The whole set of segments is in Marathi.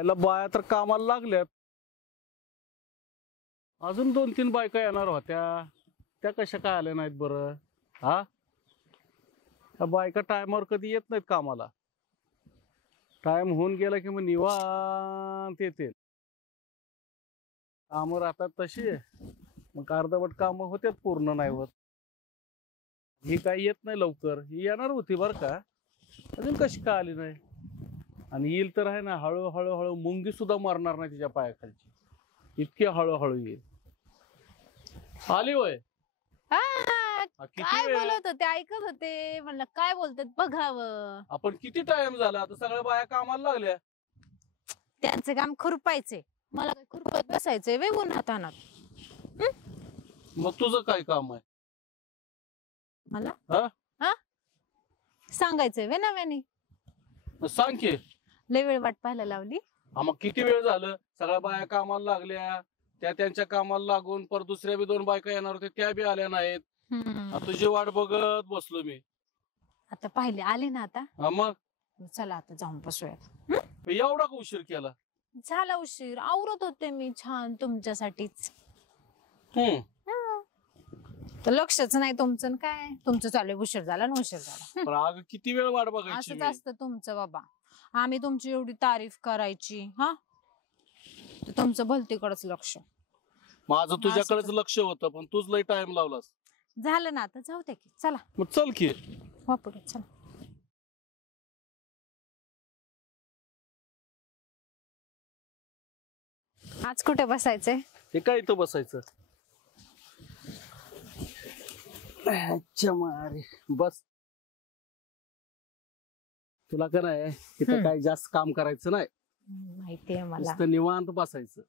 आयला बाया तर कामाला लागल्यात. अजून 2-3 बायका येणार होत्या, त्या कशा काय आल्या नाहीत बरं? हा, त्या बायका टायमावर कधी येत नाहीत कामाला. टाइम होऊन गेला की मग निवांत येतील. कामं राहतात तशी, मग अर्धवट कामं होत्यात, पूर्ण नाही होत. ही काही येत नाही लवकर. ही येणार होती बरं का, अजून कशी काय आली नाही. आणि येईल तर आहे ना, हळूहळू हळू मुंगी सुद्धा मारणार नाही तिच्या पायाखालची, इतके हळूहळू येईल. आली होय? काय बोलत होते, ऐकत होते, म्हणलं काय बोलतात बघावं. आपण किती टाइम झाला, आता सगळ्या बाया कामाला लागल्या. त्यांचं काम खुरपायचे, मला काय खुरपत बसायचंय वे उन्हात आणत. मग तुझं काय काम आहे? मला हा? सांगायचंय वे नव्याने. सांग की. लय वेळ वाट पाहायला लावली. मग किती वेळ झालं, सगळ्या बाया कामाला लागल्या, त्या त्यांच्या कामाला लागून पर दुसऱ्या बी 2 बायका येणार होत्या, त्या बी आल्या नाहीत. तुझी वाट बघत बसलो मी. आता पाहिले आले ना आता. मग चला आता जाऊन बसूयात. एवढा का उशीर केला? झाला उशीर, आवरत होते मी छान तुमच्यासाठीच. तर लक्षच नाही तुमचं. काय तुमचं चालू उशीर झाला ना उशीर झाला. पण अगं किती वेळ वाट बघायची? असंच असतं तुमचं बाबा. आम्ही तुमची एवढी तारीफ करायची, हा तर तुमचं भलतीकडेच लक्ष. माझं तुझ्याकडेच लक्ष होतं, पण तूच लय टाइम लावलास. झालं ना आता, जाऊ दे की. चला मग चल की. हो पुढे चला. आज कुठे बसायचंय? हे काय इथं बसायचं? बस. तुला का नाही इथं काय जास्त काम करायचं नाही, माहितीये मला. नुसतं निवांत बसायचं.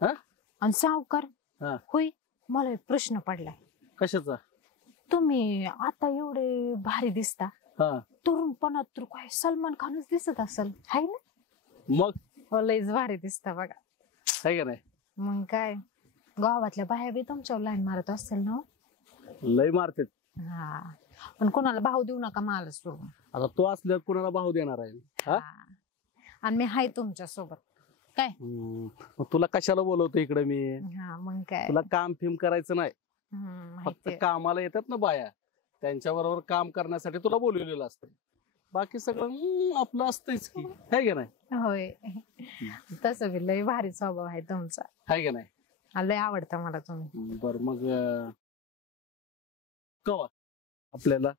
आणि सावकार हा. होय, मला एक प्रश्न पडलाय. कशाचा? तुम्ही आता एवढे भारी दिसता, हा, तरुणपणात तर काय सलमान खानच दिसत असेल, हाय ना? मग लयच भारी दिसता बघा. आहे का नाही? मग काय, गावातल्या बाया बी तुमच्यावर लाईन मारत असेल ना? लय मारते. हा, पण कोणाला भाव देऊ नका मला सोडून. आता तू असल्यावर कुणाला भाव देणार आहे? हा, आणि मी हाय तुमच्या सोबत. काय मग तुला कशाला बोलवतो इकडे मी? हा, मग काय, तुला काम फिम करायचं नाही, फक्त माहितीये. कामाला येतात ना बाया, त्यांच्या बरोबर काम करण्यासाठी तुला बोलवलेलं असतं. बाकी सगळं आपलं असतंच की, आहे का नाही? होय, तसं बी लय भारी स्वभाव आहे तुमचा, आहे का नाही? लय आवडतं मला तुम्ही. बर, मग कवा आपल्याला?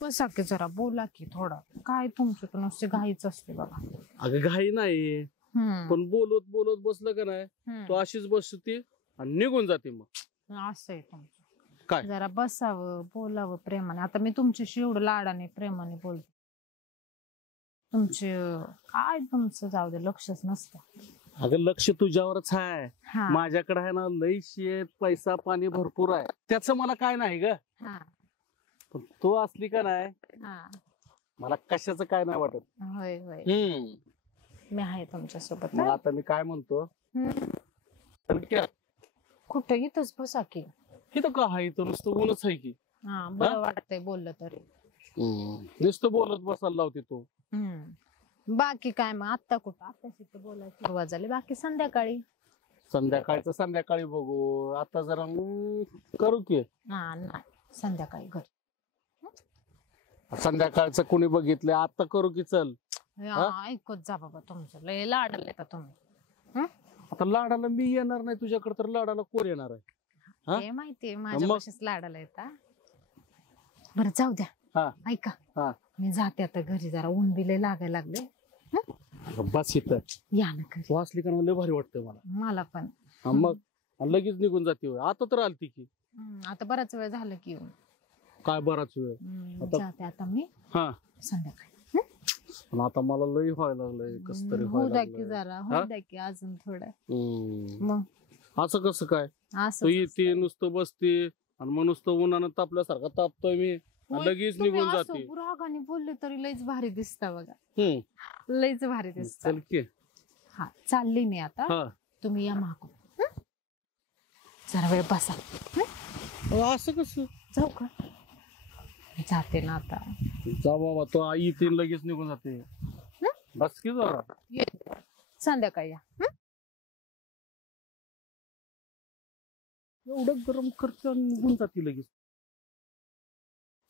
बसा की जरा, बोला की थोडं. काय तुमचं तर नुसते घाईच असते बघा. अगं घाई नाही, पण बोलत बोलत बसलं का नाही, तू अशीच बसते आणि निघून जाते. मग असं आहे तुमचं. काय? जरा बसावं, बोलावं प्रेमाने. आता मी तुमच्याशी एवढं लाडाने प्रेमाने बोलते, तुमचे काय तुमचं जाऊ दे, लक्षच नसतं. अगं लक्ष तुझ्यावरच आहे. हा. माझ्याकडे आहे ना लई शेत पैसा पाणी भरपूर आहे, त्याच मला काय नाही ग. हा. पण तू असली का नाही, हा. मला कशाचं काय नाही वाटत. होय होय, मी आहे तुमच्या सोबत. मग आता मी काय म्हणतो, कुठं इथंच बसा की. इथं का आहे, इथं नुसतं ऊनच आहे की. हा, बरं वाटतंय बोललं तरी. नुसतं बोलत बसायला लावते तू. बाकी काय मग आता कुठं, आताशी तर बोलायला सुरुवात झाली. बाकी संध्याकाळी. संध्याकाळचं संध्याकाळी बघू, आता जरा करू की. हा नाही, संध्याकाळी घरी. संध्याकाळचं कुणी बघितलं, आता करू की. चल ऐकत जा बाबा, तुमचं लय लाडले का तुम्ही. आता लाडाला मी येणार नाही तुझ्याकडे, तर लाडाला कोण येणार आहे? हे माहितीये, माझ्या पाशीच लाडाला येता. बरं जाऊ द्या, ऐका, मी जाते आता घरी, जरा ऊन बी लय लागायला लागले. बस इथं या ना घरी. तू असली का लय भारी वाटतंय मला पण. मग लगेच निघून जाते. आता तर आलती की. आता बराच वेळ झालं की येऊन. काय बराच वेळ? जाते आता मी. संध्याकाळी. पण आता मला लई व्हायला लागलंय, कस तरी होऊ द्या की जरा, होऊ द्या की अजून थोडं. मग असं कसं काय? असं तू येते नुसतं बसते आणि मग नुसतं उन्हानं तापल्यासारखा तापतोय मी, लगेच निघून जाते. रागाने बोलले तरी लयच भारी दिसता बघा. लयच भारी दिसता. चल की. हा, चालली मी आता. तुम्ही या मागून. जरा वेळ बसा. असं कसं? जाऊ का? जाते ना आता. जा बाबा, तो आई तीन लगेच निघून जाते. बस की जरा. संध्याकाळी या. एवढं गरम करते आणि निघून जाते लगेच.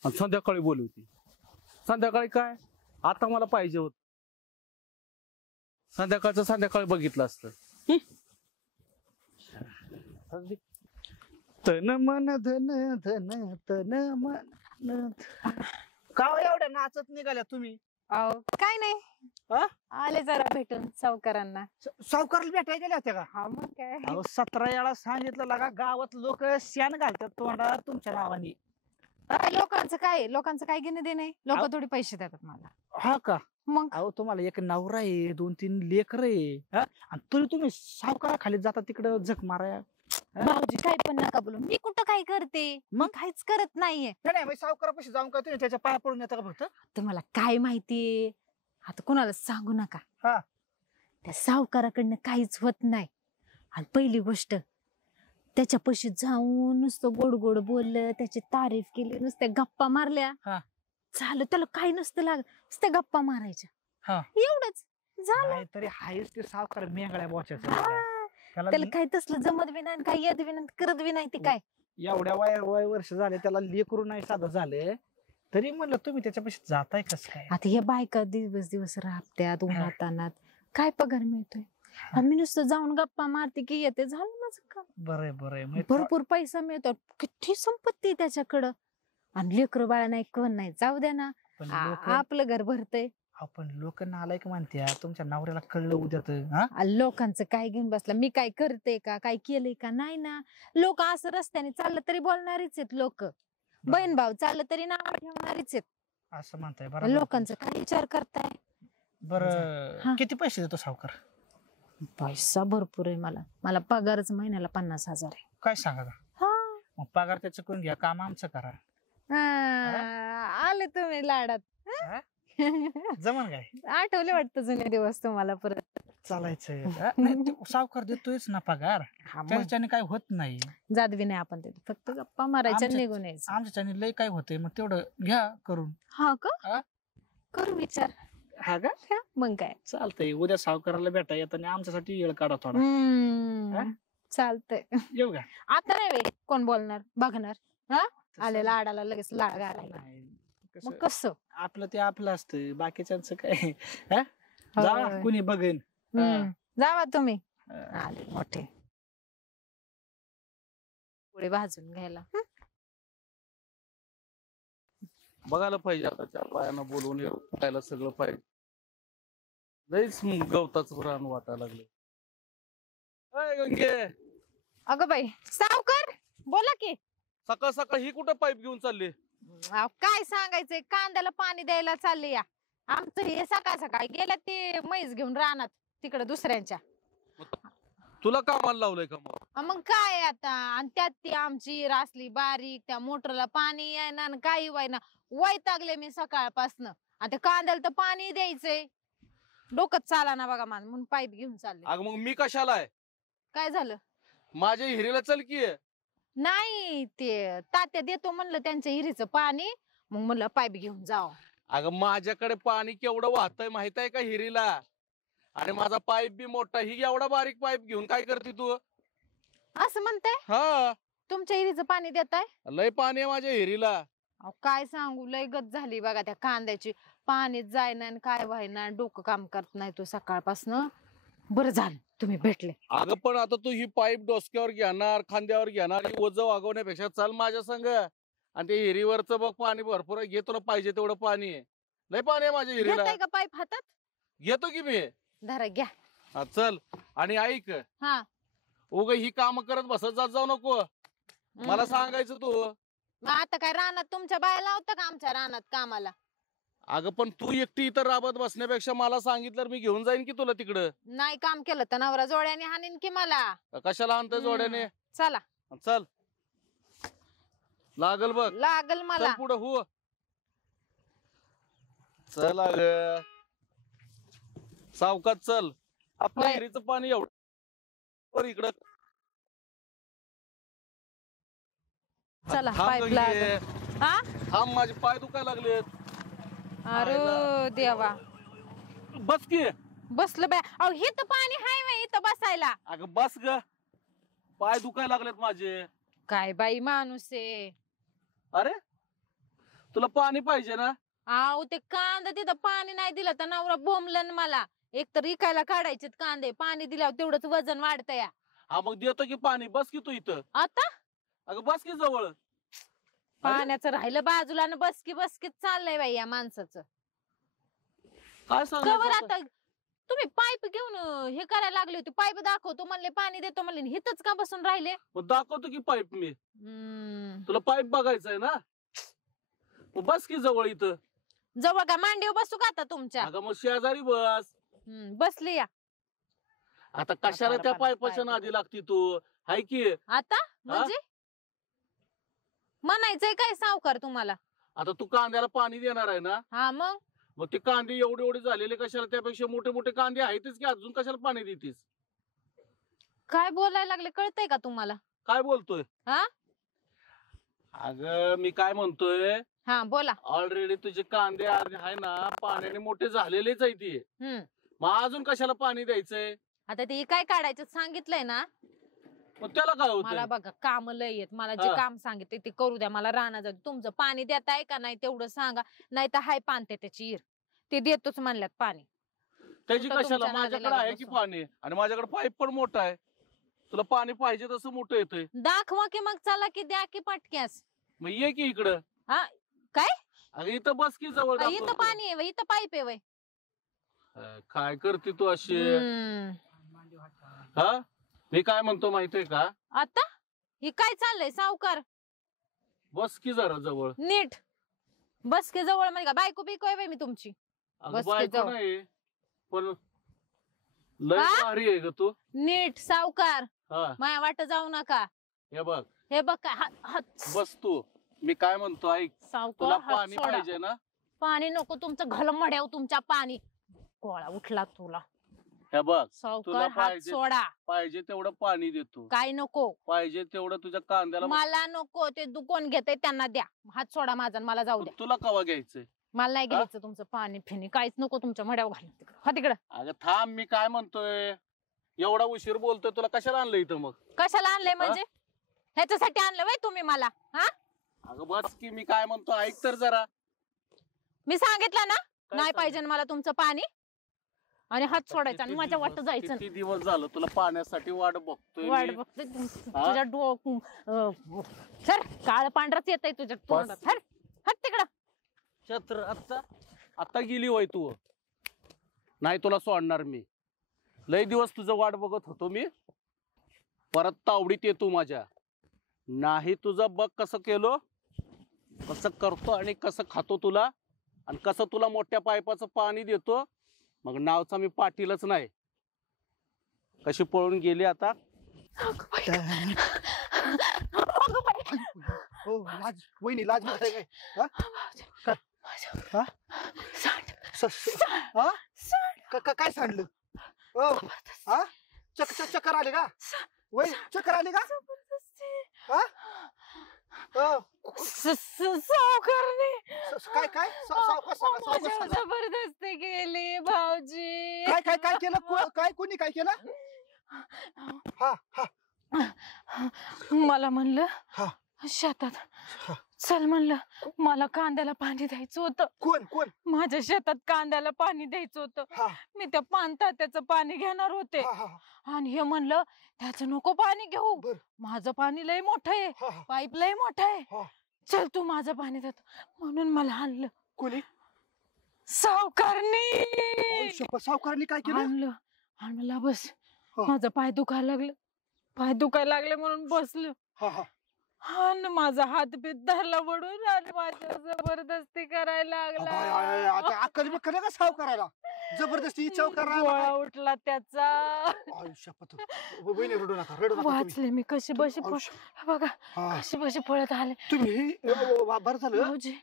आणि संध्याकाळी बोलवते. संध्याकाळी काय आता मला पाहिजे होत. संध्याकाळचं संध्याकाळी बघितलं असतं. तन मन धन धन तन मन. का एवढ्या नाचत निघाल्या तुम्ही? अहो काय नाही, हा? आले जरा भेटून सावकारांना. सावकारला भेटायला गेल्या होत्या का? हा मग काय. अहो 17 वेळा सांगितलं लागा, गावात लोक शेण घालतात तोंडात तुमच्या नावाने. लोकांचं काय, लोकांचं काय घेणं देणं, लोक अहो. थोडी पैसे देतात मला. हा का? मग अहो तुम्हाला एक नवरा आहे, 2-3 लेकर आहे, आणि तरी तुम्ही सावकारा खाली जाता तिकडं झक माराया. भाऊजी काय पण नका बोलू, मी कुठं काय करते, मग? मग काहीच करत नाहीये. नाही सावकारापाशी जाऊन का तुम्ही त्याच्या पाया पडून येता का फक्त? तुम्हाला काय माहितीये, आता कोणाला सांगू नका. हा. त्या सावकाराकडनं काहीच होत नाही. आणि पहिली गोष्ट, त्याच्यापाशी जाऊन नुसतं गोड गोड बोललं, त्याची तारीफ केली, नुसत्या गप्पा मारल्या, हा. झालं. त्याला काही नसतं लागत, नुसत्या गप्पा मारायच्या, हा. एवढंच झालं. तरी हायच ते सावकार मेंगळ्या बोचायचं. हा. त्याला काही तसलं जमत बी नाही, काही येत बी नाही, करत बी नाही. ते काय एवढ्या वय वर्ष झाले त्याला लेकरू नाही साधं झाले, तरी म्हणलं तुम्ही त्याच्यापाशी जाताय कसं काय? आता हे बायका दिवस दिवस राबत्यात उन्हात तानात, काय पगार मिळतोय? आणि मी नुसतं जाऊन गप्पा मारते की येते, झालं माझं काम. बरं भरपूर पैसा मिळतो, किती संपत्ती त्याच्याकडं, आणि लेकरं बाळा नाही, कोण नाही, जाऊ द्या ना, पण आपलं घर भरतय. आपण लोक नालायक म्हणत्या, तुमच्या नवऱ्याला कळलं उद्यात. लोकांचं काय घेऊन बसला, मी काय करते का, काय केलंय का? नाही ना. लोक असं रस्त्याने चाललं तरी बोलणारीच आहेत, लोक बहीण भाऊ चाललं तरी नाव ठेवणारीच आहेत. असं म्हणताय? बरं, लोकांचं काय विचार करताय? बरं किती पैसे देतो सावकार? पैसा भरपूर आहे मला पगारच महिन्याला 50,000 आहे. काय सांगा का? हा. मग पगार त्याचं कोण घ्या, काम आमचं करा. आले तुम्ही लाडात. जमन काय? आठवले वाटतं जुने दिवस तुम्हाला परत. चालायचं. नाही, तो सावकार देतोयच ना पगार, त्याच्याने काय होत नाही. जात बी नाही आपण, फक्त गप्पा मारायच्या, निघून यायचं. आमच्याने लय काय होतंय, मग तेवढं घ्या करून. हा का? करू विचार. हा का? मग काय चालतंय. उद्या सावकाराला भेटा येताना आमच्यासाठी येळ काढा थोडा. चालतंय. येऊ का? आता नाही वेळ, कोण बोलणार बघणार? हा, आलेला आडाला लगेच लाड घालायला. मग कसं आपलं ते आपलं असतं, बाकीच्यांचं काय? जा कुणी बघेन. जावा तुम्ही, आले मोठे पुढे भाजून घ्यायला. बघायला पाहिजे आता, 4 बायांना बोलवून यायला सगळं पाहिजे. लईच गवताच रान वाटायला लागले. गंगे, अगं बाई सावकार, बोला की. सकाळ सकाळ ही कुठं पाईप घेऊन चालली? काय सांगायचंय, कांद्याला पाणी द्यायला चालले या. आमचं हे सकाळ सकाळी गेलं ते म्हैस घेऊन रानात तिकडे दुसऱ्यांच्या. तुला कामाला लावलंय का मग काय आता, आणि त्यात ती आमची रासली बारीक, त्या मोटरला पाणी येणार काही व्हायना, वैतागले मी सकाळपासनं. आता कांद्याला तर पाणी द्यायचंय, डोकंच चाला ना बघा माझं, म्हणून पाईप घेऊन चालले. अगं मग मी कशाला आहे? काय झालं? माझ्या हिरीला चल की. नाही, ते तात्या देतो म्हणलं त्यांच्या हिरीचं पाणी, मग म्हणलं पाईप घेऊन जाव. अगं माझ्याकडे पाणी केवढं वाहतय माहित आहे का हिरीला? आणि माझा पाईप बी मोठा, ही एवढा बारीक पाईप घेऊन काय करते तू? असं म्हणताय? हा, तुमच्या हिरीचं पाणी देताय? लय पाणी आहे माझ्या हिरीला. काय सांगू, लय गत झाली बघा त्या कांद्याची, पाणीच जायना आणि काय व्हायना, डोकं काम करत नाही तो सकाळपासनं. बरं झालं तुम्ही भेटले. अगं पण आता तू ही पाईप डोसक्यावर घेणार, खांद्यावर घेणार, ओझं वागवण्यापेक्षा चल माझ्या संग, आणि ते हिरीवरचं बघ पाणी भरपूर आहे, घे तुला पाहिजे तेवढं पाणी आहे. लय पाणी आहे माझ्या हिरीला. घेताय का पाईप हातात? घेतो की मी. धरा घ्या. हा चल. आणि ऐक, हा, उग ही काम करत बसत जात जाऊ नको, मला सांगायचं तू. मग आता काय रानात तुमच्या बाया लावता का आमच्या रानात कामाला? अगं पण तू एकटी इथं राबत बसण्यापेक्षा मला सांगितलं मी घेऊन जाईन की तुला तिकडं. नाही काम केलं तर नवरा जोड्याने हाणीन की मला. कशाला आणतोय जोड्याने? चला चल, लागल बघ. लागल मला. पुढं हो, चल. अग सावकाश चल, आपल्या हिरीचं पाणी एवढं इकडं. चला पाईप लागल. हा, थांब, माझे पाय दुखायला लागलेत. अरे देवा, बस की. बसलं बाय. अहो इथं पाणी हाय बाई इथं बसायला. अगं बस ग, पाय दुखायला लागलेत माझे. काय बाई माणूस आहे. अरे तुला पाणी पाहिजे ना? अहो ते कांदा तिथं पाणी नाही दिलं तर नवरा बोंबलन मला. एक तर इकायला काढायचे कांदे, पाणी दिल्यावर तेवढंच वजन वाढतं या. हा मग देतो की पाणी, बस की तू इथं. आता अगं बस की जवळ. पाण्याचं राहिलं बाजूला आणि बसकी चाललंय बाई या माणसाचं. काय कवर सांगायचं आता? आता तुम्ही पाईप घेऊन हे करायला लागले होते. पाईप दाखवतो म्हणले, पाणी देतो म्हणले, हिथंच का बसून राहिले? मग दाखवतो की पाईप मी. हम्म. तुला पाईप बघायचंय ना? मग बस की जवळ इथं. जवळ का मांडीव बसू का आता तुमच्या? अगं मग शेजारी बस. बसली या. आता कशाला त्या पाय- पाईपाच्या पाय- नादी लागती तू? हाय की. आता म्हणजे म्हणायचंय काय सावकार तुम्हाला? आता तू कांद्याला पाणी देणार आहे ना? हा मग मग ते कांदे एवढे एवढे झालेले कशाला? त्यापेक्षा मोठे मोठे कांदे आहेतच की, अजून कशाला पाणी देतीस? काय बोलायला लागले कळतंय का तुम्हाला? काय बोलतोय? हा? अगं मी काय म्हणतोय, हा बोला. ऑलरेडी तुझे कांदे आहे ना पाण्याने मोठे झालेलेच आहे ते. हम्म. मग अजून कशाला पाणी द्यायचंय? आता ते काय काढायचं सांगितलंय ना. मग त्याला काय मला होत? बघा काम लय येत. मला जे हा. काम सांगितले ते करू द्या. मला राणा जाऊ दे. तुमचं पाणी देताय का नाही तेवढं सांगा. नाही तर हाय पानते त्याची इर, ते देतोच म्हणल्यात पाणी. त्याची कुठं कशाला? तुमच्या माझ्याकडे नादी आहे लागत की बसू? पाणी, आणि माझ्याकडे पाईप पण मोठा आहे. तुला पाणी पाहिजे तसं मोठं येतंय. दाखवा की मग, चला की द्या की पटक्यास. मग ये की इकडं. हा काय? अगं इथं बस की जवळ. इथं दाखवतो. पाणी आहे वय, इथं पाईप आहे वय. काय करते तू अशी? हम्म. हा मी काय म्हणतो माहितीये का? आता हे काय चाललंय सावकार? बस की जरा जवळ. नीट बस की जवळ म्हणजे का बायको बिको आहे बाई मी तुमची? अगं बस की बायको जवळ. नाही, पण लय हा? भारी आहे ग तू. नीट सावकार, हा माया वाट जाऊ नका. हे बघ, हे बघ काय हात बस तू. मी काय म्हणतो ऐक, तुला सावकार हात पाणी सोडा. पाहिजे ना? पाणी नको तुमचं घलमड्याव तुमच्या पाणी. गोळा उठला तुला. हे बघ, सावकार हात पाहिजे- सोडा. पाहिजे तेवढं पाणी देतो. काय नको पाहिजे तेवढं तुझ्या कांद्याला. मला नको. ते दुकोन घेते त्यांना द्या. हात सोडा माझा आणि मला जाऊ द्या. तुला कवा घ्यायचंय? मला नाही हा? घ्यायचं तुमचं पाणी फिनी काहीच नको. तुमच्या मड्यावर घालून तिकडं हा तिकडं. अगं थांब, मी काय म्हणतोय, एवढा उशीर बोलतोय, तुला कशाला आणलं इथं मग? कशाला आणलंय म्हणजे? ह्याच्यासाठी आणलं वय तुम्ही मला? हा अगं बस की, मी काय म्हणतो ऐक तर जरा. मी सांगितलं ना काय नाही पाहिजे मला तुमचं पाणी, आणि हात सोडायचा आणि किती माझ्या वाट दिवस- जायचं. किती दिवस झालं तुला पाण्यासाठी वाट बघतोय वाट मी. बघते तुझ्या सर काळ पांढराच येत आहे तुझ्या तोंडात. सर हात तिकडं. छत्र आता आता गेली वय तू, नाही तुला सोडणार मी. लय दिवस तुझं वाट बघत होतो मी. परत तावडीत येतो माझ्या. नाही तुझं बघ कसं केलो, कसं करतो आणि कसं खातो तुला, आणि कसं तुला मोठ्या पाईपाचं पाणी देतो. मग नावचा मी पाटीलच नाही. कशी पळून गेली आता. हो लाज, वहिनी लाज वाटते काय? हा? हा? हा? काय सांडलं? हो हा? चक्कर आले का? वय चक्कर आले का? हा? सावकारने काय काय सावकाश सांगा, सावकाश सांगा. जबरदस्ती केली भाऊजी. काय केलं? काय कोणी काय केलं? हा हा मला म्हणलं हा. शेतात हा. चल म्हणलं, मला कांद्याला पाणी द्यायचं होतं. कोण? माझ्या शेतात कांद्याला पाणी द्यायचं होतं. हा मी त्या त्याचं पाणी घेणार होते, हा हा आणि हे म्हणलं त्याचं नको पाणी घेऊ, बर. माझं पाणी लय मोठं आहे, हा हा. पाईप लय मोठं आहे, हा. चल तू माझं पाणी देतो. म्हणून मला आणलं कोणी? सावकारनी. सावकारांनी काय केलं? आणलं आणि मला बस, हा. माझं पाय दुखायला लागले म्हणून बसलो. हा हा आणि माझा हात बीत धरला वडून, आणि माझ्या जबरदस्ती करायला लागला. आता अक्कल बिक्कल नाही का सावकाराला? जबरदस्ती इच्छा गोळा करा. उठला त्याचा. वहिनी रडू नका तुम्ही. वाचले मी कशी बशी बघा, हा. कशी बशी पळत आले. तुम्ही बरं झालं. भाऊजी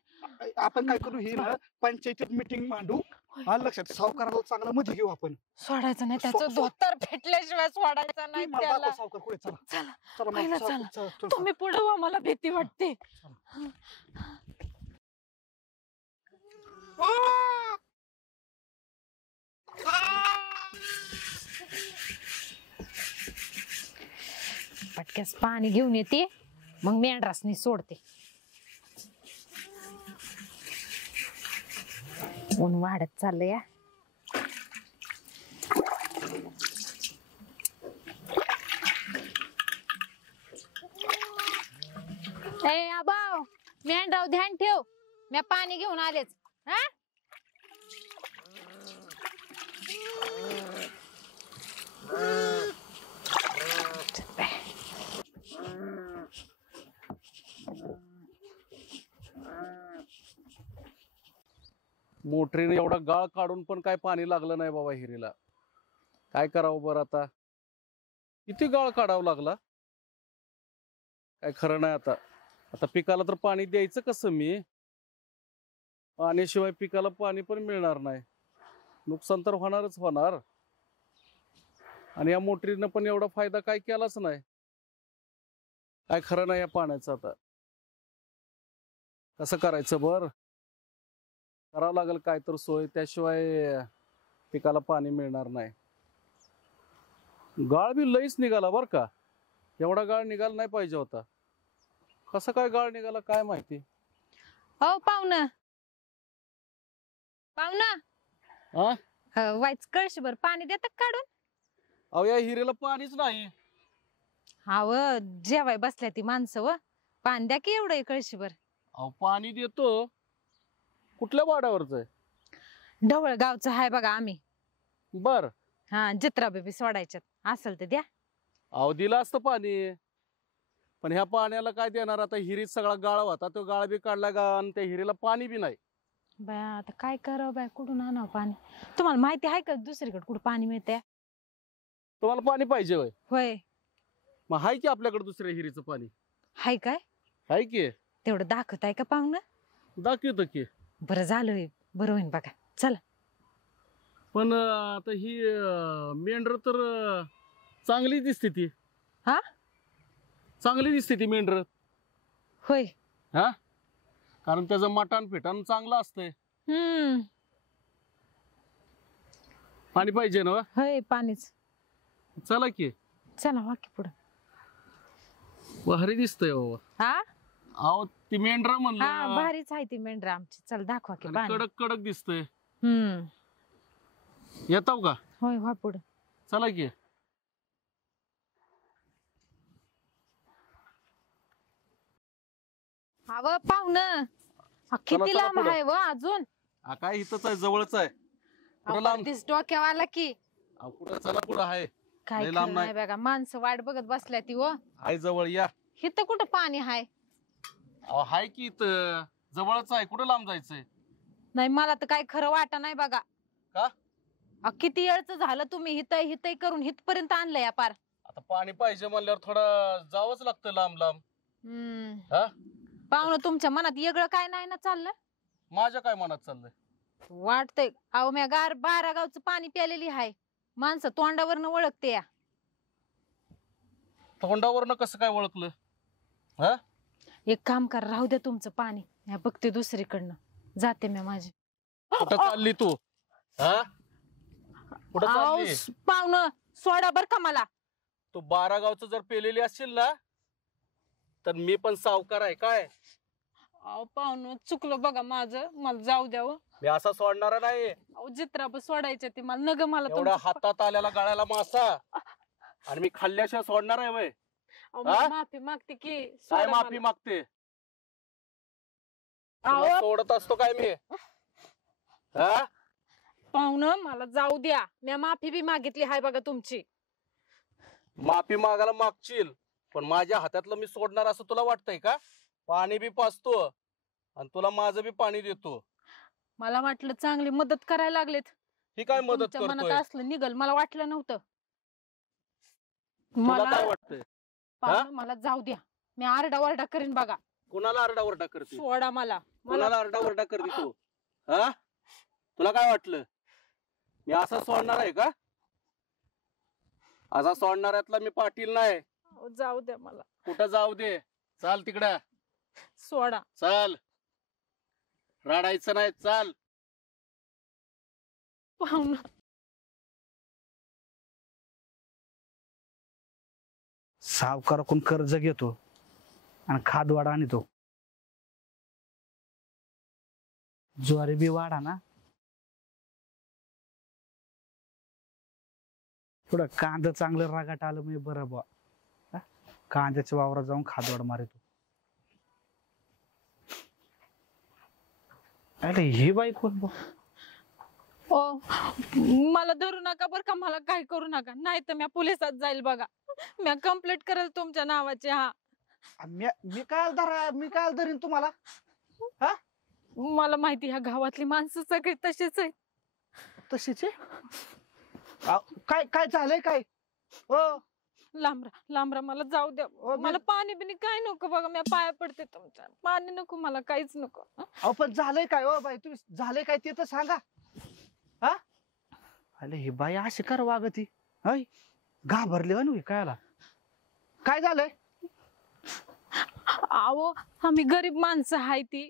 आपण काय करू, ही ना पंचायतीत मीटिंग मांडू. हा लक्षात, सावकाराला चांगला मध्ये घेऊ आपण. सोडायचं नाही त्याचं धोतर फेटल्याशिवाय सोडायचं नाही तुम्ही मला त्याला. दाखवा सावकार कुठे. चला चला चला मग, पहिलं चला, चला. चला. तुम्ही पुढे व्हा, मला भीती वाटते. इतक्याच पाणी घेऊन येते, मग मेंढरासनी सोडते. ऊन वाढत चाललंय या. ए आबाव, मेंढराव ध्यान ठेव, मी पाणी घेऊन आलेच. हा मोटरीने एवढा गाळ काढून पण काय पाणी लागलं नाही बाबा हिरीला. काय करावं बरं आता? किती गाळ काढावं लागला, काय खरं नाही आता. आता पिकाला तर पाणी द्यायचं कसं मी? पाण्याशिवाय पिकाला पाणी पण मिळणार नाही, नुकसान तर होणारच होणार. आणि या मोटरीनं पण एवढा फायदा काय केलाच नाही. काय खरं नाही या पाण्याचं आता. कसं करायचं बर? करावं लागेल काय तर सोय, त्याशिवाय पिकाला पाणी मिळणार नाही. गाळ बी लईच निघाला बर का. एवढा गाळ निघाला नाही पाहिजे होता. कसं काय गाळ निघाला काय माहिती. हो पाहुणं, पाहुणं, वाईच कळशीभर पाणी देतात काढून. अहो या हिरेला पाणीच नाही. हाव, जेवाय बसल्या ती माणसं व, पाणी द्या की एवढं कळशीभर. अहो पाणी देतो. कुठल्या वाड्यावरच आहे? ढवळ गावचं आहे बघा आम्ही. बर. हा, जत्रा बेबी सोडायच्यात, असेल तर द्या. अहो दिलं असतं पाणी, पण ह्या पाण्याला काय देणार आता? हिरीत सगळा गाळ होता, तो गाळ बी काढला का, आणि त्या हिरीला पाणी बी नाही. बाया आता काय करावं बाय, कुठून आणावं पाणी? तुम्हाला माहिती आहे का दुसरीकडे कुठं पाणी मिळतंय? तुम्हाला पाणी पाहिजे होय? होय. मग हाय की आपल्याकडे दुसऱ्या हिरीचं पाणी. हाय काय? हाय की. तेवढं दाखवताय का पाहुणं? दाखवतो की. बरं झालं, बरं होईन बघा, चला. पण आता ही मेंढर तर चांगली दिसते ती. हा, चांगली दिसते ती मेंढर. होय. हा, कारण त्याचं मटण फिटण चांगलं असतंय. पाणी पाहिजे ना? होय, पाणीच. चला की. चला वाकी पुढं. भारी दिसतंय बाबा. हा, अहो ती मेंढर हा म्हणलं, भारीच आहे ती मेंढर आमची. चल दाखवा की पाणी. कडक कडक दिसतंय. हम्म, येताव का? होय, वा पुढं. चला की. अव पाहुणं, किती चला लांब पुढं. आहे व अजून? काय इथंच आहे, जवळच आहे. कुठं लांब? दिस डोक्यावाला की. अहो कुठं? चला पुढं आहे. काय लय लांब खरं नाही बघा, माणसं वाट बघत बसल्या ती व. आहे जवळ या. इथं कुठं पाणी आहे? अहो हाय की इथं जवळच आहे, कुठं लांब जायचंय? नाही, मला तर काय खरं वाटा नाही बघा. का? किती वेळच झालं तुम्ही हित हित करून हितपर्यंत आणलंय या पार. आता पाणी पाहिजे म्हणल्यावर थोडं जावंच लागतं लांब लांब. हा, पाहुणं तुमच्या मनात वेगळं काय नाही ना चाललं? माझ्या काय मनात चाललंय? वाटतंय. अहो म्या गार 12 गावचं पाणी प्यालेली आहे. माणसं तोंडावरनं ओळखते या. तोंडावरनं कसं काय ओळखलं? हा, एक काम कर, राहू द्या तुमचं पाणी, मी बघते दुसरीकडनं. जाते मी माझी. कुठं चालली तू? हा, कुठं चालली? पाहुणं सोडा बर का मला. तू 12 गावचं जर पेलेली असशील ना, तर मी पण सावकार आहे काय? अहो पाहुणं चुकलं बघा माझं, मला जाऊ द्यावं. मी असा सोडणारा नाही. अहो जित्राब सोडायचं ते मला, नग मला एवढ्या हातात आल्याला गळ्याला मासा, आणि मी खाल्ल्याशिवाय सोडणार आहे वय? माफी मागते की. काय माफी मागते? सोडत असतो काय मी? हा, पाहुणं मला जाऊ द्या, मी माफी बी मागितली हाय बघा तुमची. माफी मागायला मागशील, पण माझ्या हातातलं मी सोडणार असं तुला वाटतंय का? पाणी बी पाजतो आणि तुला माझं बी पाणी देतो. मला वाटलं चांगली मदत करायला लागलेत. ही काय मदत तुमच्या मनात करतोय? असलं निघल मला वाटलं नव्हतं. तुला काय वाटतंय? पाहुणं मला जाऊ द्या, मी आरडाओरडा करीन बघा. कोणाला आरडाओरडा करते? सोडा मला. कोणाला आरडाओरडा करते तू? हा, तुला काय वाटलं मी असं सोडणार आहे का? असा सोडणाऱ्यातला मी पाटील नाही. जाऊ द्या मला. कुठं जाऊ दे? चाल तिकडं. सोडा. चाल, रडायचं नाही, चाल. पाहुणं सावकाराकडून कर्ज घेतो आणि खादवाडा आणतो. ज्वारी बी वाढा ना, थोडं कांदा चांगलं रागाट आलं म्हणजे बरं बा. कांद्याच्या वावरात जाऊन खादवाड मारतो. अरे ही बाई कोण बा? ओ मला धरू नका बर का, मला काय करू नका, नाही तर मी पोलिसात जाईल बघा. मी कंप्लेंट करेल तुमच्या नावाची. हा मी काय धरीन तुम्हाला? मला माहिती ह्या गावातली माणसं सगळी तशीच आहेत. तशीच काय काय झालंय काय? हो लांबरा मला जाऊ द्या. मला पाणी बिनी काय नको बघा, मी पाया पडते तुमच्या. पाणी नको मला, काहीच नको. अहो पण झालंय काय हो बाई? तुम्ही झालंय काय ते तर सांगा. हा अरे ही बाई अशी कर वागती, घाबरली हो कायला? काय झालंय? अहो आम्ही गरीब माणसं आहे ती.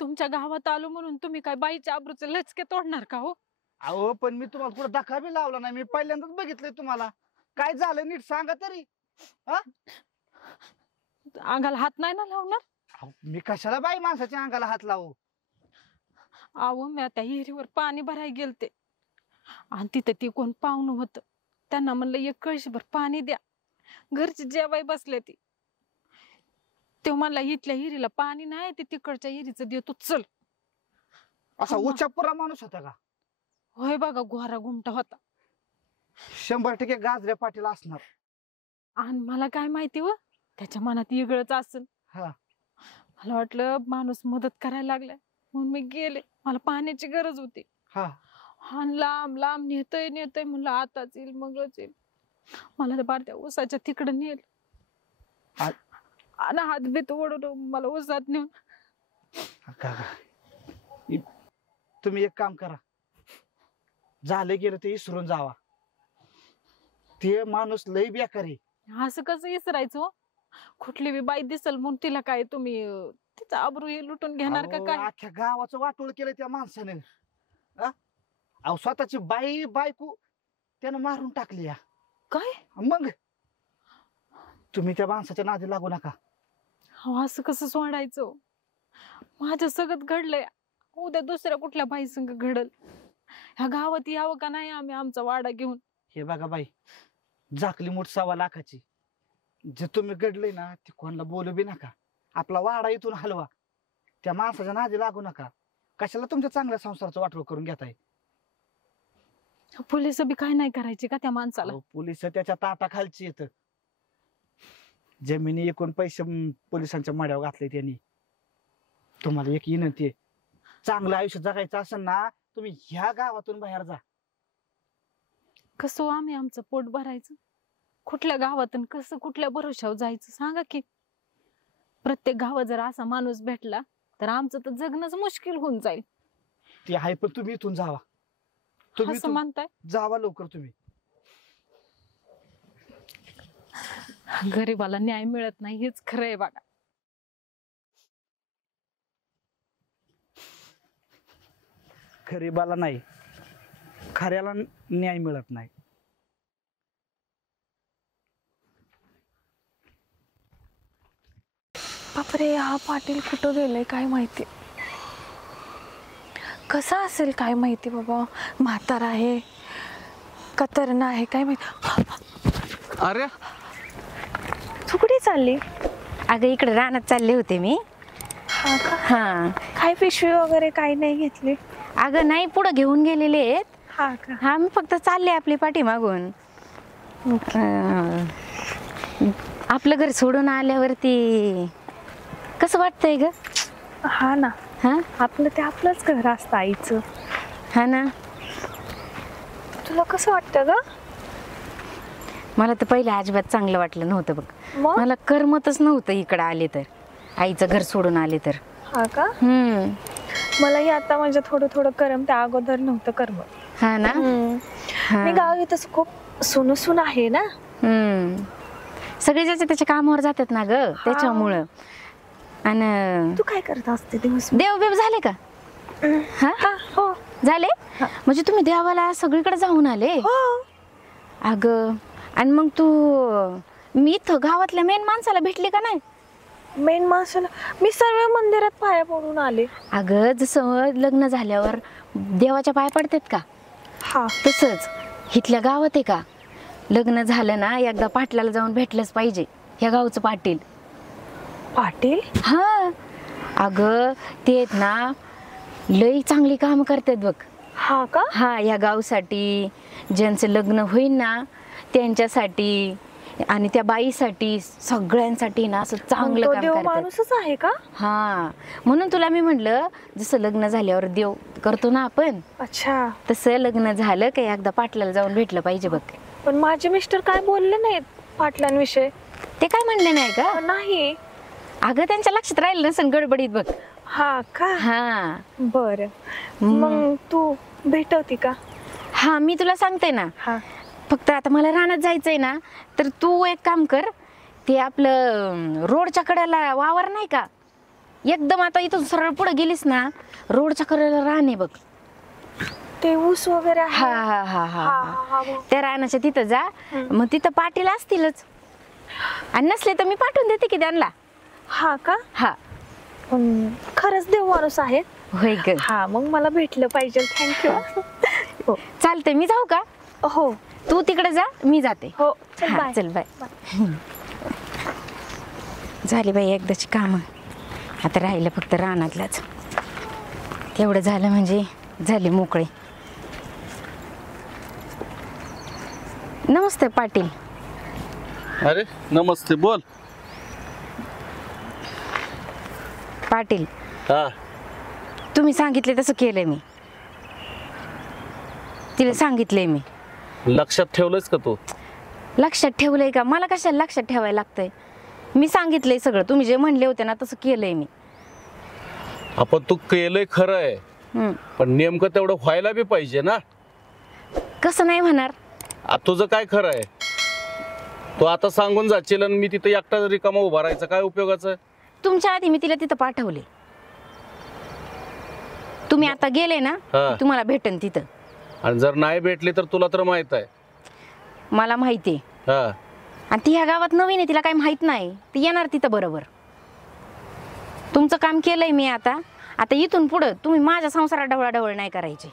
तुमच्या गावात आलो म्हणून तुम्ही काय बाईच्या आबरूचे लचके तोडणार का हो? अहो पण मी तुम्हाला कुठं धक्का बी लावला नाही, मी पहिल्यांदाच बघितलंय तुम्हाला. काय झालं नीट सांगा तरी. अंगाला हात नाही ना लावणार? मी कशाला बाई माणसाच्या अंगाला हात लावू? अहो मी त्या विहिरीवर पाणी भरायला गेलते आणि तिथे ती कोण पाहुणं होतं. त्यांना म्हणलं एक कळशीभर पाणी द्या, घरचे जेवाय बसले ती. ते म्हणला इथल्या विहिरीला पाणी नाही, ते तिकडच्या विहिरीचं देतो चल. असा उच्चापुरा माणूस होता का? होय बघा, गोरा गुमटा होता. 100% गाजऱ्या पाटील असणार. आणि मला काय माहिती व त्याच्या मनात वेगळंच असेल. मला वाटलं माणूस मदत करायला लागलाय म्हणून मी गेले. मला पाण्याची गरज होती. आणि लांब लांब नेतय म्हणलं आताच येईल मगच येईल. मला तर बारत्या ऊसाच्या तिकडे नेल आणि हात बीत ओढून मला ऊसात नेऊन. तुम्ही एक काम करा, झालं गेलं ते विसरून जावा. ते माणूस लई बेकारी. असं कसं विसरायचं हो? कुठली बी बाई दिसल म्हणून तिला काय तुम्ही तिचा आबरू हे लुटून घेणार का काय? अख्ख्या गावाचं वाटोळ केलं त्या माणसाने. अहो स्वतःची बायको त्यानं मारून टाकली. काय मग तुम्ही त्या माणसाच्या नादी लागू नका. असं कसं सोडायचं? माझ्या सगळं घडलंय, उद्या दुसऱ्या कुठल्या बाई संग घडल. ह्या गावात यावं का नाही आम्ही आमचा वाडा घेऊन? हे बघा बाई, झाकली मूठ 1.25 लाखाची. जे तुम्ही घडलंय ना ते कोणाला बोलू बी नका. आपला वाडा इथून हलवा. त्या माणसाच्या नादी लागू नका. कशाला तुमच्या चांगल्या संसाराचं वाटोळ करून घेताय? पोलिस बी काय नाही करायची का त्या माणसाला? पोलिस त्याच्या ताटाखालची येत. जमिनी एकूण पैसे पोलिसांच्या मड्यावर घातले त्यांनी. तुम्हाला एक विनंती आहे, चांगलं आयुष्य जगायचं असेल ना तुम्ही ह्या गावातून बाहेर जा. कसं आम्ही आमचं पोट भरायचं? कुठल्या गावातून कसं कुठल्या भरोशावर जायचं सांगा की? प्रत्येक गावात जर असा माणूस भेटला तर आमचं तर जगणंच मुश्किल होऊन जाईल. ते आहे पण तुम्ही इथून जावा. तुम्ही असं म्हणताय? जावा लवकर तुम्ही. गरीबाला न्याय मिळत नाही हेच खरं आहे बघा. गरीबाला नाही, खऱ्याला न्याय मिळत नाही. बापरे, हा पाटील कुठं गेलाय काय माहिती? कसा असेल काय माहिती बाबा. म्हातारा आहे का तरुण आहे काय माहिती. अरे तू कुठे चालली? अगं इकडे रानात चालले होते मी. हा का? हा. काय पिशवी वगैरे काही नाही घेतली? अगं नाही, पुढं घेऊन गेलेले आहेत. हा का? हा, मी फक्त चालले आपली पाठी मागून. आपलं घर सोडून आल्यावरती कसं वाटतंय ग? हा ना. हा, आपलं ते आपलंच घर असतं आईचं. हा ना. तुला कसं वाटतं ग? मला तर पहिले अजिबात चांगलं वाटलं नव्हतं बघ. मग? मला करमतच नव्हतं इकडं आले तर, आईचं घर सोडून आले तर. हा का? मलाही आता म्हणजे थोडं थोडं करमत, अगोदर नव्हतं करमत. हा ना. मी गावी तसं खूप सुन आहे ना. सगळे ज्याचे त्याच्या कामावर जातात ना ग, त्याच्यामुळं. आणि तू काय करत असते दिवस? देवबेव झाले का? हा हो झाले. म्हणजे तुम्ही देवाला सगळीकडे जाऊन आले? हो. अगं आणि मग तू मी इथं गावातल्या मेन माणसाला भेटली का नाही? मेन माणसाला मी सर्व मंदिरात पाया पडून आले. अगं जसं लग्न झाल्यावर देवाच्या पाया पडतात का, हा तसंच इथल्या गावात आहे का, लग्न झालं ना एकदा पाटलाला जाऊन भेटलंच पाहिजे. ह्या गावचं पाटील. पाटील? हा अगं ते आहेत ना लई चांगली काम करतात बघ. हा का? हा या गावसाठी ज्यांचं लग्न होईल ना त्यांच्यासाठी आणि त्या बाईसाठी सगळ्यांसाठी ना असं चांगलं तो काम देव करतात. माणूसच आहे का? हा म्हणून तुला मी म्हटलं जसं लग्न झाल्यावर देव करतो ना आपण, अच्छा. तसं लग्न झालं की एकदा पाटलाला जाऊन भेटलं पाहिजे बघ. पण माझे मिस्टर काय बोलले नाहीत पाटलांविषयी. ते काय म्हणले नाही का? नाही. अगं त्यांच्या लक्षात राहिलं नसेल गडबडीत बघ. हा का? हा बर. मग तू भेटवती का? हा मी तुला सांगते ना. हा. फक्त आता मला रानात जायचंय ना, तर तू एक काम कर, ते आपलं रोडच्या कडेला वावर नाही का, एकदम आता इथून सरळ पुढे गेलीस ना रोडच्या कडेला रान आहे बघ. ते ऊस वगैरे आहे. हा हा हा हा, हा हा, हा, हा. त्या रानाच्या तिथं जा. मग तिथं पाटील असतीलच, आणि नसले तर मी पाठवून देते की त्यांना. हा का? हा खरंच देव माणूस आहे. होय ग. हा मग मला भेटलं पाहिजे. थँक्यू. चालते, मी जाऊ का? हो तू तिकडे जा, मी जाते. हो. चल हा, बाय. चल बाय. झाली बाई एकदाची कामं, आता राहिलं फक्त रानातलंच. तेवढं झालं म्हणजे झाली मोकळी. नमस्ते पाटील. अरे नमस्ते, बोल. पाटील हा तुम्ही सांगितले तसं केलंय मी. तिला सांगितलंय मी. लक्षात ठेवलंयस का तू? लक्षात ठेवलंय का? मला कशाला लक्षात ठेवायला लागतंय? मी सांगितलंय सगळं, तुम्ही जे म्हणले होते ना तसं केलंय मी. आपण तू केलंय खरं आहे, पण नेमकं तेवढं व्हायला बी पाहिजे ना. कसं नाही म्हणणार? तुझं काय खरं आहे? तू आता सांगून जाशील आणि मी तिथं एकटा रिकामा उभा राहायचं काय उपयोगाचं? तुमच्या आधी मी तिला तिथं पाठवले. तुम्ही आता गेले ना, हा. तुम्हाला भेटन तिथं. आणि जर नाही भेटली तर तुला तर माहित आहे. मला माहिती आहे. हा आणि ती ह्या गावात नवीन आहे, तिला काही माहित नाही. ती येणार तिथं बरोबर. तुमचं काम केलंय मी. आता आता इथून पुढं तुम्ही माझ्या संसारात ढवळाढवळ नाही करायची.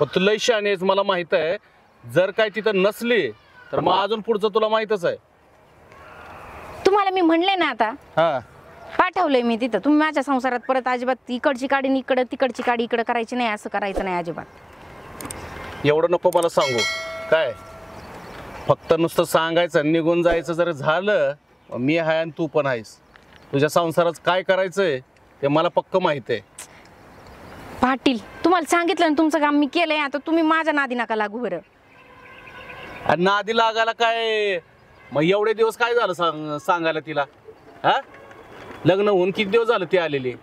पण तू लय शहाणी आहेस, मला माहित आहे. जर काय तिथं नसली तर मग अजून पुढचं तुला माहितच आहे. तुम्हाला मी म्हणले ना आता हा पाठवलंय मी तिथं. तुम्ही माझ्या संसारात परत अजिबात इकडची काडी इकडं, तिकडची काडी इकडं करायची नाही. असं करायचं नाही अजिबात. एवढं नको मला सांगू. काय फक्त नुसतं सांगायचं निघून जायचं जर झालं, मी आहे आणि तू पण आहेस. तुझ्या संसारात काय करायचंय ते मला पक्क माहित आहे. पाटील तुम्हाला सांगितलं ना तुमचं काम मी केलंय. आता तुम्ही माझ्या नादी नका लागू बरं. आणि नादी लागायला काय मग एवढे दिवस काय झालं सांगायला तिला? हा लग्न होऊन किती दिवस झालं ती आलेली?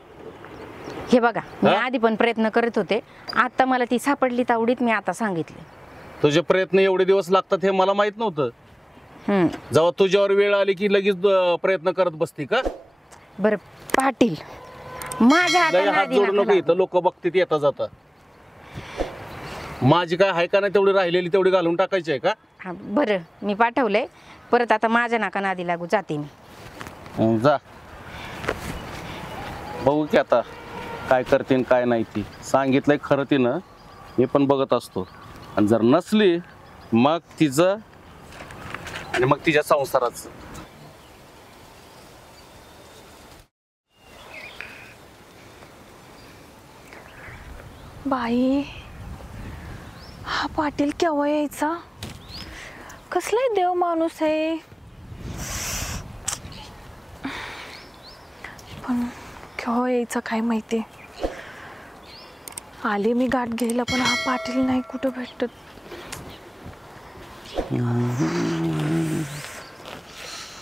हे बघा मी हा? आधी पण प्रयत्न करत होते. आता मला ती सापडली तावडीत मी आता सांगितले. तुझे प्रयत्न एवढे दिवस लागतात हे मला माहित नव्हतं. जेव्हा तुझ्यावर वेळ आली की लगेच प्रयत्न करत बसती का? बरं पाटील माझ्या लय हात नादी जोडू नका नको. लागू. इथं लोक बघतील येता जाता. माझी काय आहे का नाही तेवढी राहिलेली तेवढी घालून टाकायची आहे का? हा, बरं मी पाठवलंय. परत आता माझ्या नाका नादी लागू. जाते मी. जा बघू की आता काय करते काय नाही. ती सांगितलंय खरं तिनं, मी पण बघत असतो. आणि जर नसली मग तिचं आणि मग तिच्या संसाराचं. बाई हा पाटील केव्हा यायचा? कसलाय देव माणूस आहे. पण केव्हा यायचा काय माहिती. आले मी गाठ घ्यायला पण हा पाटील नाही कुठं भेटत.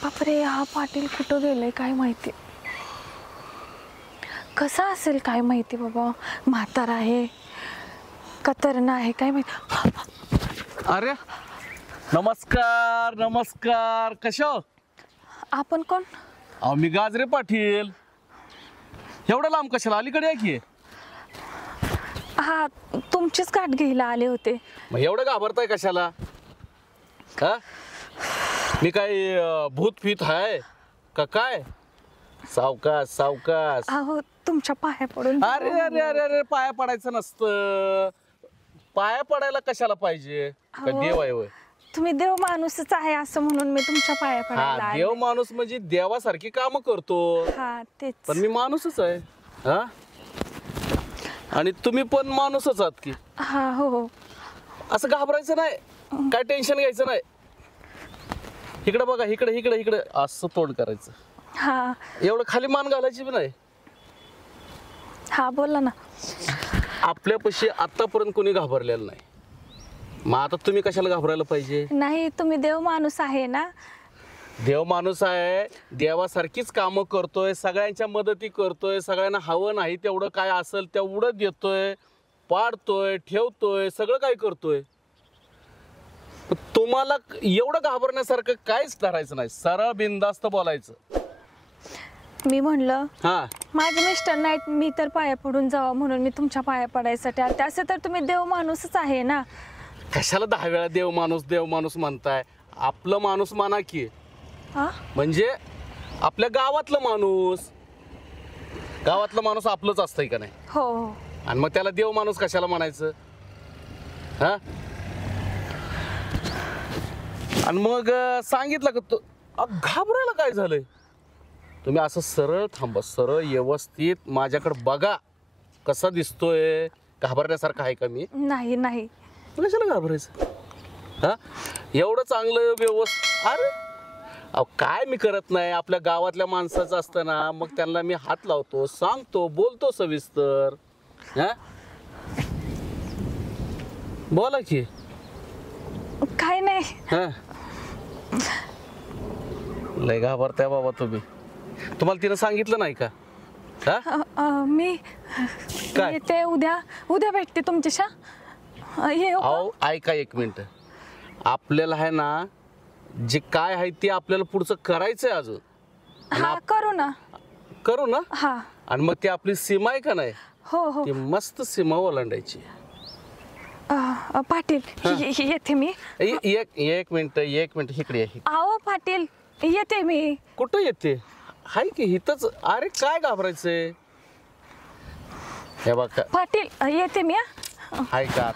बापरे हा पाटील कुठं गेलाय काय माहिती. कसा असेल काय माहिती बाबा. म्हातारा आहे का तरुण आहे काय माहिती. अरे नमस्कार नमस्कार. कशा? आपण कोण? अहो मी गाजरे पाटील. एवढं लांब कशाला? अलीकडे आहे की. हा तुमचीच गाठ घ्यायला आले होते. मग एवढं घाबरताय कशाला? हा मी काय भूत फीत आहे का काय? सावकाश सावकाश. अहो तुमच्या पाया पडून अरे अरे अरे अरे पाया पडायचं नसतं. पाया पडायला कशाला पाहिजे? का अहो. देव आहे होय? तुम्ही देव माणूसच आहे असं म्हणून मी तुमच्या पाया पडायला हा आले. देव माणूस म्हणजे देवासारखी काम करतो. हा तेच. पण मी माणूसच आहे. हा आणि तुम्ही पण माणूसच आहात की. हा हो. असं घाबरायचं नाही, काय टेन्शन घ्यायचं नाही. इकडे बघा, इकडे इकडे इकडे असं तोंड करायचं. हा एवढं खाली मान घालायची बी नाही. हा बोला ना. आपल्यापाशी आतापर्यंत कोणी घाबरलेलं नाही, मग आता तुम्ही कशाला घाबरायला पाहिजे? नाही तुम्ही देव माणूस आहे ना. देव माणूस आहे, देवासारखीच कामं करतोय, सगळ्यांच्या मदती करतोय, सगळ्यांना हवं नाही तेवढं काय असेल तेवढं देतोय, पाडतोय, ठेवतोय, सगळं काय करतोय. तुम्हाला एवढं घाबरण्यासारखं काहीच धरायचं नाही, सरळ बिनधास्त बोलायचं. मी म्हणलं हा माझे मिस्टर नाहीत, मी तर पाया पडून जावं म्हणून मी तुमच्या पाया पडायसाठी आले. असं तर तुम्ही देव माणूसच आहे ना. कशाला 10 वेळा देव माणूस म्हणताय? आपलं माणूस माना की. हा म्हणजे आपल्या गावातलं माणूस आपलंच असतंय का नाही? हो हो. आणि मग त्याला देव माणूस कशाला म्हणायचं? हा आणि मग सांगितलं का तू घाबरायला काय झालंय? तुम्ही असं सरळ थांबा, सरळ व्यवस्थित माझ्याकडे बघा. कसा दिसतोय? घाबरण्यासारखं आहे का मी? नाही नाही. मग कशाला घाबरायचं? हा एवढं चांगलं व्यवस्थित. अरे अहो काय मी करत नाही, आपल्या गावातल्या माणसाचं असतं ना, मग त्यांना मी हात लावतो, सांगतो, बोलतो सविस्तर. हा बोला की. काय नाही. हा लय घाबरताय बाबा तुम्ही. तुम्हाला तिनं सांगितलं नाही का? हा मी काय? येते उद्या. उद्या भेटते तुमच्याशा. ये हो का? अहो ऐका एक मिनिट. आपल्याला आहे ना, जे काय आहे ते आपल्याला पुढचं करायचंय अजून. हा करू ना. करू ना. हा आणि मग ती आपली सीमा आहे का नाही, हो हो. ती मस्त सीमा ओलांडायची. पाटील येते मी. एक मिनिट इकडे ये. आओ पाटील येते मी. कुठं येते? हाय की इथंच. अरे काय घाबरायचंय? हे बघा पाटील येते मी. हाय का